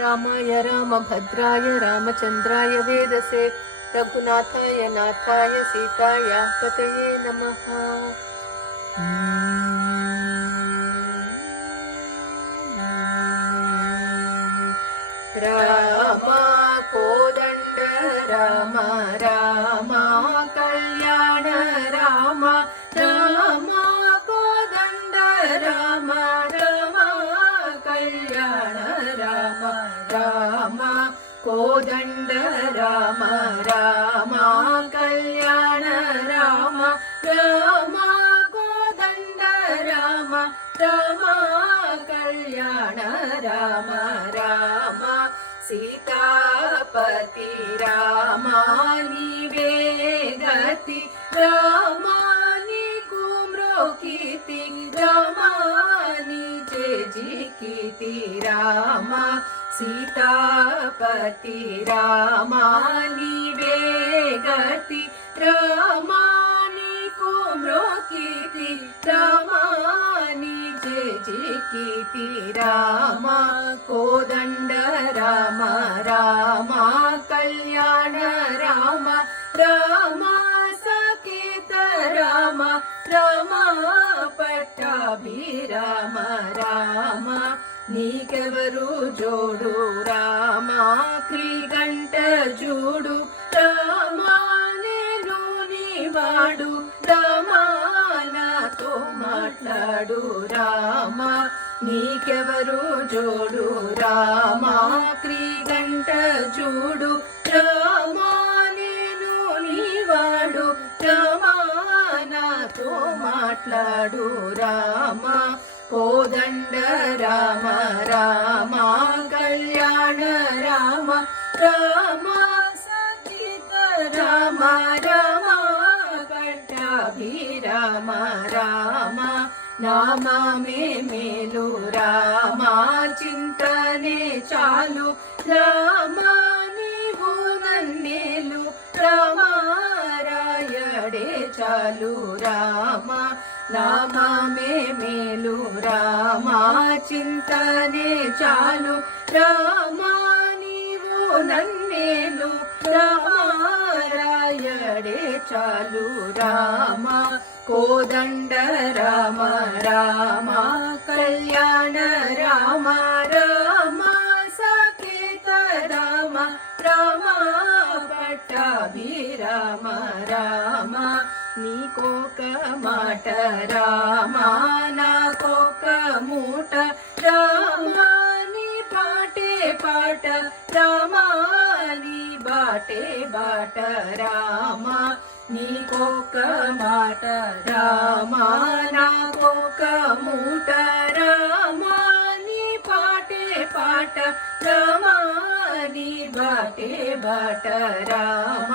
रामाय रामभद्राय रामचन्द्राय वेदसे रघुनाथाय नाथाय सीताय पतये नमः। राम कोदण्ड राम राम कल्याण राम राम कोदण्ड राम राम कल्याण राम राम कोदण्ड राम राम कल्याण राम राम कोदण्ड राम राम कल्याण राम राम सीतापति रामा नीवे गति रामा नीकु मृकीति रामा निजे जिकीति रामा सीतापति रामा नीवे गति रामा नीकु मृकीति रामा निजे जिकीति रामा कोदण्ड राम राम कल्याण राम राम सकेत राम राम पट्टाभिराम राम नीकेवरु जोडु राम क्रीगंट जूडु राम नेनु नीवाडु राम नातो माట్లాడు राम నీకెవరు జోడు రామ క్రీగంట చూడు రామ నేను నీవాడు రామ నాతో మాట్లాడు రామ కోదండ రామ రామ కళ్యాణ రామ రామ సచిత రామ రామ పట్టాభిరామ రామ नामा में मेलु रामा चिंतने चालु रामा नीवु नन्नेलु रामा रायडे चालु रामा नामा में मेलु रामा चिंतने चालु रामा नीवु नन्नेलु रामा रायडे चालु रामा कोदण्ड राम राम कल्याण राम राम सकेत राम राम पट्टाभिराम राम नीकोक माट राम नाकोक मूट राम नी पाटे पाट राम नी बाटे बाट राम नीकोक माट राम नाकोक मूट राम नी पाटे पाट राम नी बाटे बाट राम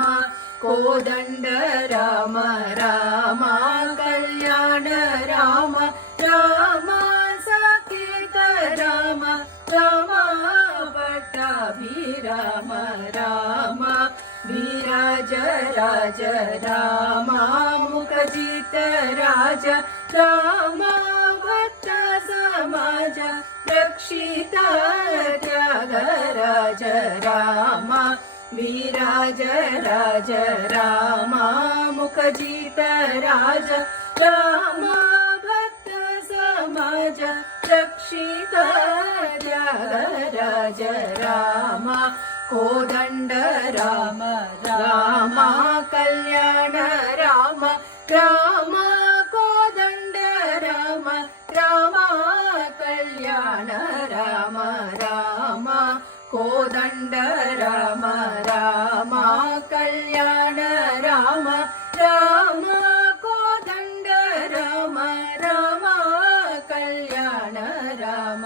कोदण्ड राम राम कल्याण राम राम सकेत राम राम पट्टाभिराम राम विराज राज राम मुखजित राज राम भक्त समाज रक्षित त्यागराज राम विराज राज राम मुखजित राज राम भक्त समाज रक्षित त्यागराज राम कोदण्ड राम राम कल्याण राम राम कोदण्ड राम राम कल्याण राम राम कोदण्ड राम राम कल्याण राम राम कोदण्ड राम राम कल्याण राम